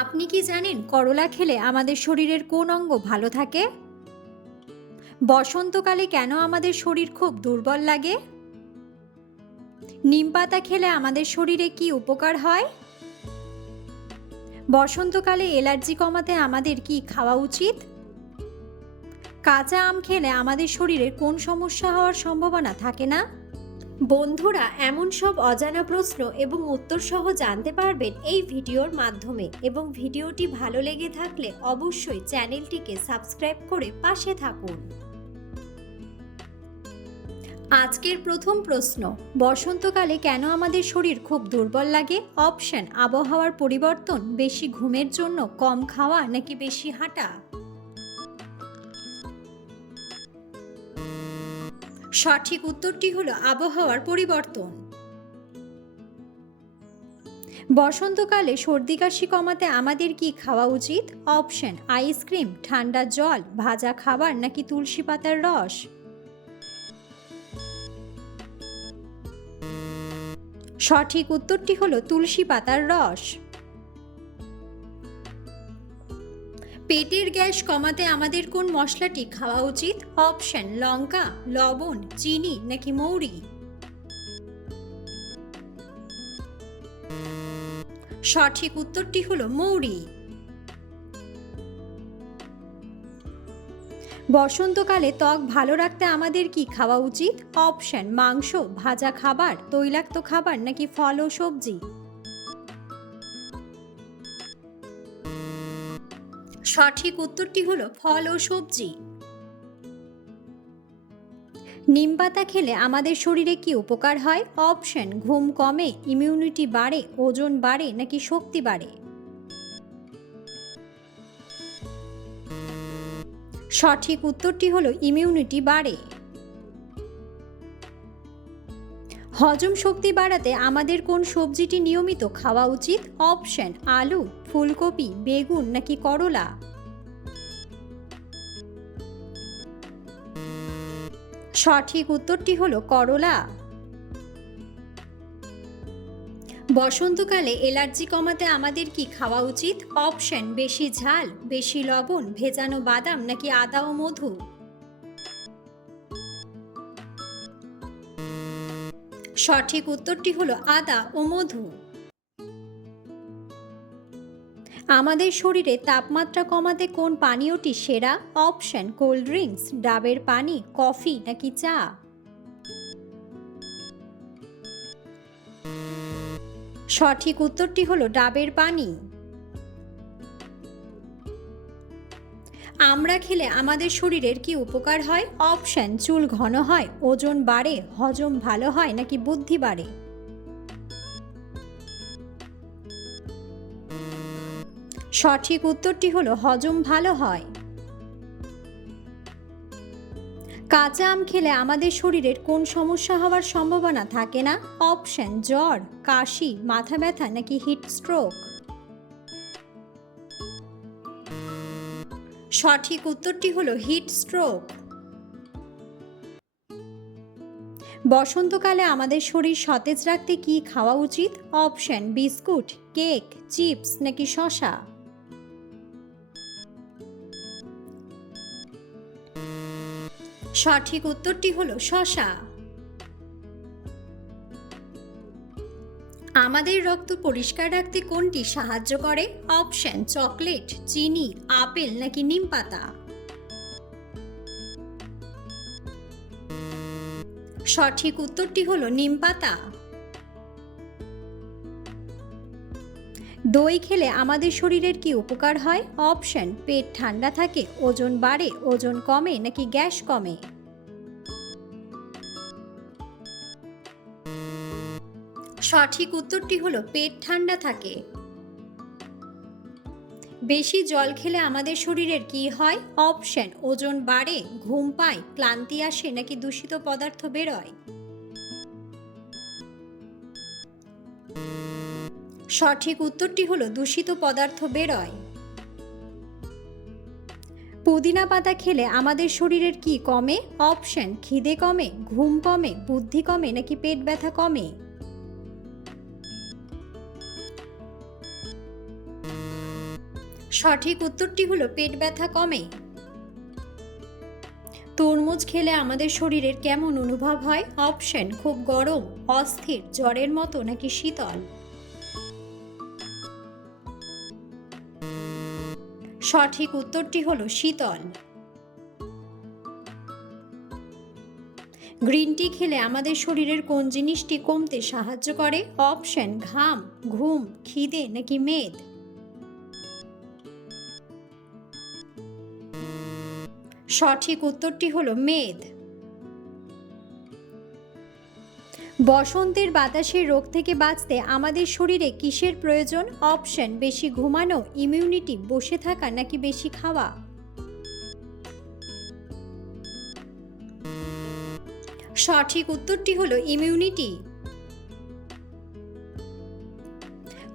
আপনি কি জানেন করলা খেলে আমাদের শরীরের কোন অঙ্গ ভালো থাকে? বসন্তকালে কেন আমাদের শরীর খুব দুর্বল লাগে? নিম পাতা খেলে আমাদের শরীরে কি উপকার হয়? বসন্তকালে অ্যালার্জি কমাতে আমাদের কি খাওয়া উচিত? কাঁচা আম খেলে আমাদের শরীরে কোন সমস্যা হওয়ার সম্ভাবনা থাকে না? বন্ধুরা, এমন সব অজানা প্রশ্ন এবং উত্তর সহ জানতে পারবেন এই ভিডিওর মাধ্যমে, এবং ভিডিওটি ভালো লেগে থাকলে অবশ্যই চ্যানেলটিকে সাবস্ক্রাইব করে পাশে থাকুন। আজকের প্রথম প্রশ্ন, বসন্তকালে কেন আমাদের শরীর খুব দুর্বল লাগে? অপশন: আবহাওয়ার পরিবর্তন, বেশি ঘুমের জন্য, কম খাওয়া, নাকি বেশি হাঁটা? সঠিক উত্তরটি হলো আবহাওয়ার পরিবর্তন। বসন্তকালে সর্দি কাশি কমাতে আমাদের কি খাওয়া উচিত? অপশন: আইসক্রিম, ঠান্ডা জল, ভাজা খাবার, নাকি তুলসী পাতার রস? সঠিক উত্তরটি হলো তুলসী পাতার রস। পেটের গ্যাস কমাতে আমাদের কোন মশলাটি খাওয়া উচিত? অপশন: লঙ্কা, লবণ, চিনি, নাকি মৌরি? সঠিক উত্তরটি হলো মৌরি। বসন্তকালে ত্বক ভালো রাখতে আমাদের কি খাওয়া উচিত? অপশন: মাংস, ভাজা খাবার, তৈলাক্ত খাবার, নাকি ফল ও সবজি? সঠিক উত্তরটি হলো ফল ও সবজি। নিম পাতা খেলে আমাদের শরীরে কি উপকার হয়? অপশন: ঘুম কমে, ইমিউনিটি বাড়ে, ওজন বাড়ে, নাকি শক্তি বাড়ে? সঠিক উত্তরটি হলো ইমিউনিটি বাড়ে। হজম শক্তি বাড়াতে আমাদের কোন সবজিটি নিয়মিত খাওয়া উচিত? অপশন: আলু, ফুলকপি, বেগুন, নাকি করলা? সঠিক উত্তরটি হলো করলা। বসন্তকালে অ্যালার্জি কমাতে আমাদের কি খাওয়া উচিত? অপশন: বেশি ঝাল, বেশি লবণ, ভেজানো বাদাম, নাকি আদা ও মধু? সঠিক উত্তরটি হলো আদা ও মধু। আমাদের শরীরে তাপমাত্রা কমাতে কোন পানীয়টি সেরা? অপশন: কোল্ড ড্রিঙ্কস, ডাবের পানি, কফি, নাকি চা? সঠিক উত্তরটি হলো ডাবের পানি। আমড়া খেলে আমাদের শরীরের কি উপকার হয়? অপশন: চুল ঘন হয়, ওজন বাড়ে, হজম ভালো হয়, নাকি বুদ্ধি বাড়ে? সঠিক উত্তরটি হলো হজম ভালো হয়। কাঁচা আম খেলে আমাদের শরীরের কোন সমস্যা হওয়ার সম্ভাবনা থাকে না? অপশন: জ্বর, কাশি, মাথা ব্যথা, নাকি হিট স্ট্রোক? সঠিক উত্তরটি হলো হিট স্ট্রোক। বসন্তকালে আমাদের শরীর সতেজ রাখতে কি খাওয়া উচিত? অপশন: বিস্কুট, কেক, চিপস, নাকি শসা? সঠিক উত্তরটি হলো শসা। আমাদের রক্ত পরিষ্কার রাখতে কোনটি সাহায্য করে? অপশন: চকলেট, চিনি, আপেল, নাকি নিম পাতা? সঠিক উত্তরটি হলো নিম পাতা। দই খেলে আমাদের শরীরের কি উপকার হয়? অপশন: পেট ঠান্ডা থাকে, ওজন বাড়ে, ওজন কমে, নাকি গ্যাস কমে? সঠিক উত্তরটি হলো পেট ঠান্ডা থাকে। বেশি জল খেলে আমাদের শরীরের কি হয়? অপশন: ওজন বাড়ে, ঘুম পায়, ক্লান্তি আসে, নাকি দূষিত পদার্থ বেরোয়? সঠিক উত্তরটি হলো দূষিত পদার্থ বেরোয়। পুদিনা পাতা খেলে আমাদের শরীরের কি কমে? অপশন: খিদে কমে, ঘুম কমে, বুদ্ধি কমে, নাকি পেট ব্যথা কমে? সঠিক উত্তরটি হলো পেট ব্যথা কমে। তরমুজ খেলে আমাদের শরীরের কেমন অনুভব হয়? অপশন খুব গরম, অস্থির, জ্বরের মতো নাকি শীতল। সঠিক উত্তরটি হলো শীতল। গ্রিন টি খেলে আমাদের শরীরের কোন জিনিসটি কমতে সাহায্য করে? অপশন ঘাম, ঘুম, খিদে নাকি মেদ। সঠিক উত্তরটি হলো মেদ। বসন্তের বাতাসের রোগ থেকে বাঁচতে আমাদের শরীরে কিসের প্রয়োজন? অপশন বেশি ঘুমানো, ইমিউনিটি, বসে থাকা নাকি বেশি খাওয়া। সঠিক উত্তরটি হলো ইমিউনিটি।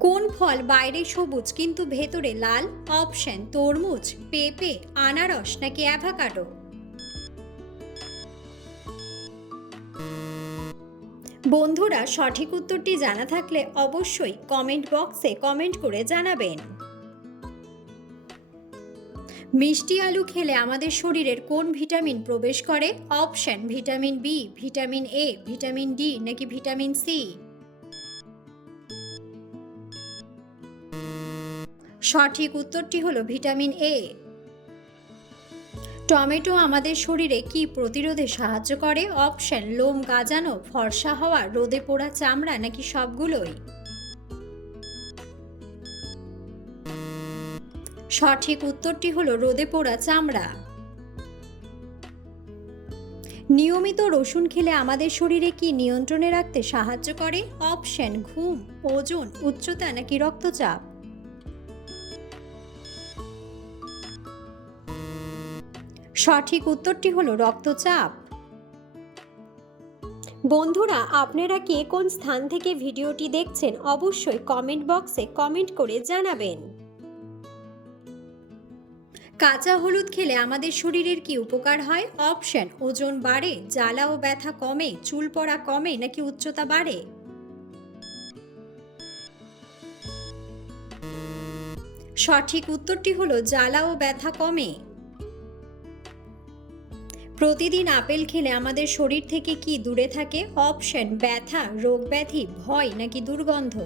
কোন ফল বাইরে সবুজ কিন্তু ভেতরে লাল? অপশন তরমুজ, পেঁপে, আনারস নাকি অ্যাভোকাডো। বন্ধুরা, সঠিক উত্তরটি জানা থাকলে অবশ্যই কমেন্ট বক্সে কমেন্ট করে জানাবেন। মিষ্টি আলু খেলে আমাদের শরীরের কোন ভিটামিন প্রবেশ করে? Option vitamin B, vitamin A, vitamin D নাকি ভিটামিন সি। সঠিক উত্তরটি হলো ভিটামিন এ। টমেটো আমাদের শরীরে কি প্রতিরোধে সাহায্য করে? অপশন লোম গাজানো, ফর্সা হওয়া, রোদে পোড়া চামড়া নাকি সবগুলোই। সঠিক উত্তরটি হলো রোদে পোড়া চামড়া। নিয়মিত রসুন খেলে আমাদের শরীরে কি নিয়ন্ত্রণে রাখতে সাহায্য করে? অপশন ঘুম, ওজন, উচ্চতা নাকি রক্তচাপ। সঠিক উত্তরটি হলো রক্তচাপ। বন্ধুরা, আপনারা কে কোন স্থান থেকে ভিডিওটি দেখছেন অবশ্যই কমেন্ট বক্সে কমেন্ট করে জানাবেন। কাঁচা হলুদ খেলে আমাদের শরীরের কি উপকার হয়? অপশন ওজন বাড়ে, জ্বালা ও ব্যথা কমে, চুল পড়া কমে নাকি উচ্চতা বাড়ে। সঠিক উত্তরটি হলো জ্বালা ও ব্যথা কমে। প্রতিদিন আপেল খেলে আমাদের শরীর থেকে কি দূরে থাকে? অপশন ব্যথা, রোগ ব্যাধি, ভয় নাকি দুর্গন্ধ।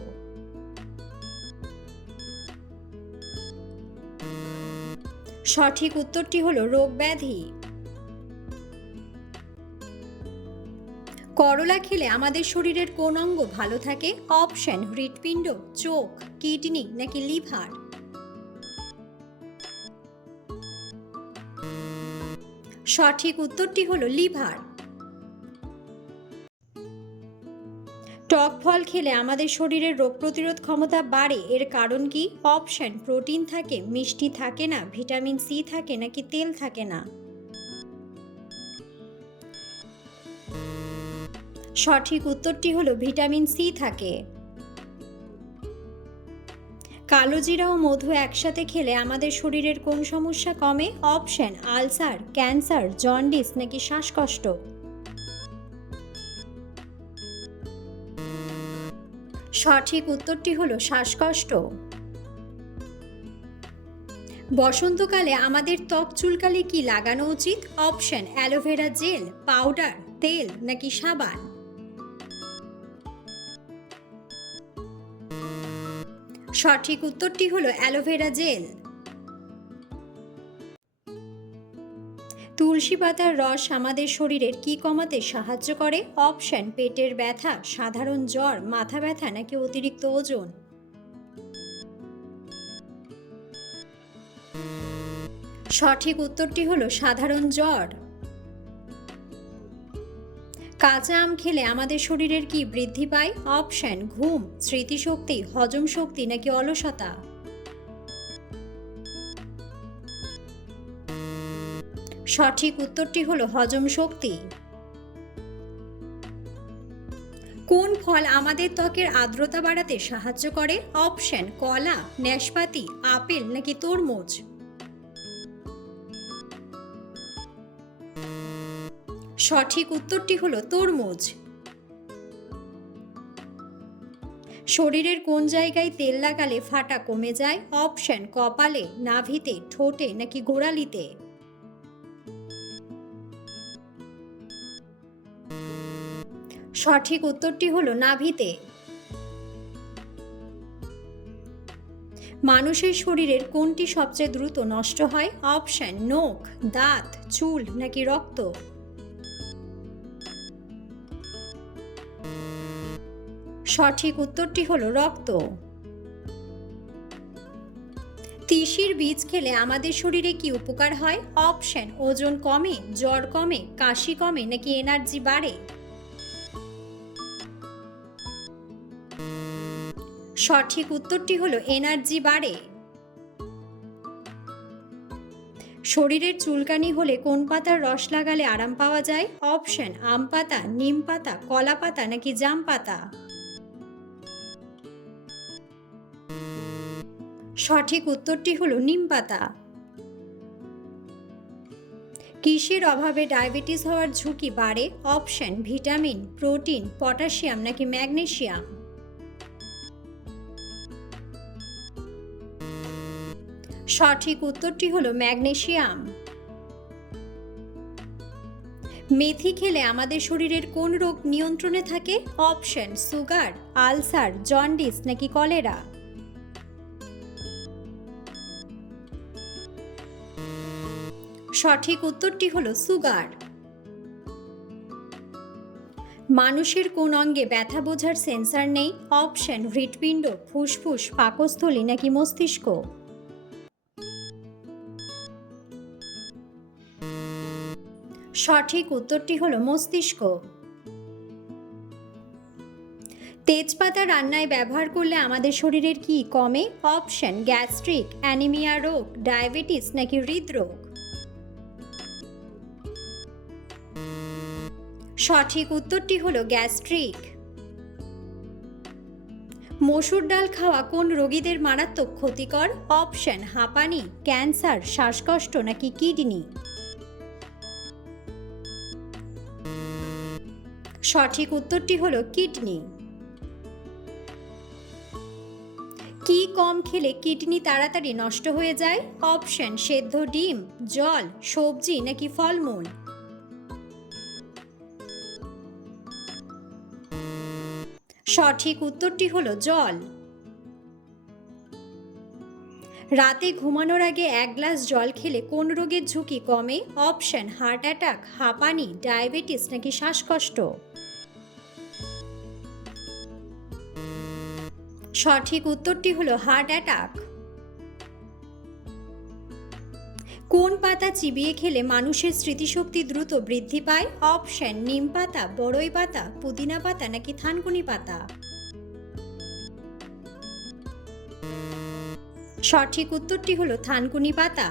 সঠিক উত্তরটি হলো রোগ ব্যাধি। করলা খেলে আমাদের শরীরের কোন অঙ্গ ভালো থাকে? অপশন হৃৎপিণ্ড, চোখ, কিডনি নাকি লিভার। সঠিক উত্তরটি হলো লিভার। টক ফল খেলে আমাদের শরীরের রোগ প্রতিরোধ ক্ষমতা বাড়ে, এর কারণ কি? অপশন প্রোটিন থাকে, মিষ্টি থাকে না, ভিটামিন সি থাকে নাকি তেল থাকে না। সঠিক উত্তরটি হলো ভিটামিন সি থাকে। কালো জিরা ও মধু একসাথে খেলে আমাদের শরীরের কোন সমস্যা কমে? অপশন আলসার, ক্যান্সার, জন্ডিস নাকি শ্বাসকষ্ট। সঠিক উত্তরটি হলো শ্বাসকষ্ট। বসন্তকালে আমাদের ত্বক চুলকালে কি লাগানো উচিত? অপশন অ্যালোভেরা জেল, পাউডার, তেল নাকি সাবান। সঠিক উত্তরটি হলো অ্যালোভেরা জেল। তুলসী পাতার রস আমাদের শরীরের কি কমাতে সাহায্য করে? অপশন পেটের ব্যথা, সাধারণ জ্বর, মাথা ব্যথা নাকি অতিরিক্ত ওজন। সঠিক উত্তরটি হলো সাধারণ জ্বর। কাঁচা আম খেলে আমাদের শরীরের কি বৃদ্ধি পায়? অপশন ঘুম, স্মৃতিশক্তি, হজম শক্তি নাকি অলসতা। সঠিক উত্তরটি হলো হজম শক্তি। কোন ফল আমাদের ত্বকের আর্দ্রতা বাড়াতে সাহায্য করে? অপশন কলা, নাশপাতি, আপেল নাকি তরমুজ। সঠিক উত্তরটি হলো তরমুজ। শরীরের কোন জায়গায় তেল লাগালে ফাটা কমে যায়? অপশন কপালে, নাভিতে, ঠোঁটে নাকি গোড়ালিতে? সঠিক উত্তরটি হলো নাভিতে। মানুষের শরীরের কোনটি সবচেয়ে দ্রুত নষ্ট হয়? অপশন নখ, দাঁত, চুল নাকি রক্ত? সঠিক উত্তরটি হলো রক্ত। তিসির বীজ খেলে আমাদের শরীরে কি উপকার হয়? অপশন ওজন কমে, জ্বর কমে, কাশি কমে নাকি এনার্জি বাড়ে? সঠিক উত্তরটি হলো এনার্জি বাড়ে। শরীরের চুলকানি হলে কোন পাতার রস লাগালে আরাম পাওয়া যায়? অপশন আম পাতা, নিম পাতা, কলা পাতা নাকি জাম পাতা? সঠিক উত্তরটি হলো নিম পাতা। কিসের অভাবে ডায়াবেটিস হওয়ার ঝুঁকি বাড়ে? অপশন ভিটামিন, প্রোটিন, পটাশিয়াম নাকি ম্যাগনেসিয়াম? সঠিক উত্তরটি হলো ম্যাগনেসিয়াম। মেথি খেলে আমাদের শরীরের কোন রোগ নিয়ন্ত্রণে থাকে? অপশন সুগার, আলসার, জন্ডিস নাকি কলেরা? সঠিক উত্তরটি হলো সুগার। মানুষের কোন অঙ্গে ব্যথা বোঝার সেন্সর নেই? অপশন হৃৎপিণ্ড, ফুসফুস, পাকস্থলী নাকি মস্তিষ্ক? সঠিক উত্তরটি হলো মস্তিষ্ক। তেজপাতা রান্নায় ব্যবহার করলে আমাদের শরীরের কি কমে? অপশন গ্যাস্ট্রিক, অ্যানিমিয়া রোগ, ডায়াবেটিস নাকি হৃদরোগ? সঠিক উত্তরটি হলো গ্যাস্ট্রিক। মসুর ডাল খাওয়া কোন রোগীদের মারাত্মক ক্ষতিকর? অপশন হাঁপানি, ক্যান্সার, শ্বাসকষ্ট নাকি কিডনি? সঠিক উত্তরটি হলো কিডনি। কি কম খেলে কিডনি তাড়াতাড়ি নষ্ট হয়ে যায়? অপশন সেদ্ধ ডিম, জল, সবজি নাকি ফলমূল? সঠিক উত্তরটি হলো জল। রাতে ঘুমানোর আগে 1 গ্লাস জল খেলে কোন রোগের ঝুঁকি কমে? অপশন হার্ট অ্যাটাক, হাঁপানি, ডায়াবেটিস নাকি শ্বাসকষ্ট? সঠিক উত্তরটি হলো হার্ট অ্যাটাক। কোন পাতা চিবিয়ে খেলে মানুষের স্মৃতিশক্তি দ্রুত বৃদ্ধি পায়? অপশন নিম পাতা, বড়ই পাতা, পুদিনা পাতা নাকি থানকুনি পাতা? সঠিক উত্তরটি হলো থানকুনি পাতা।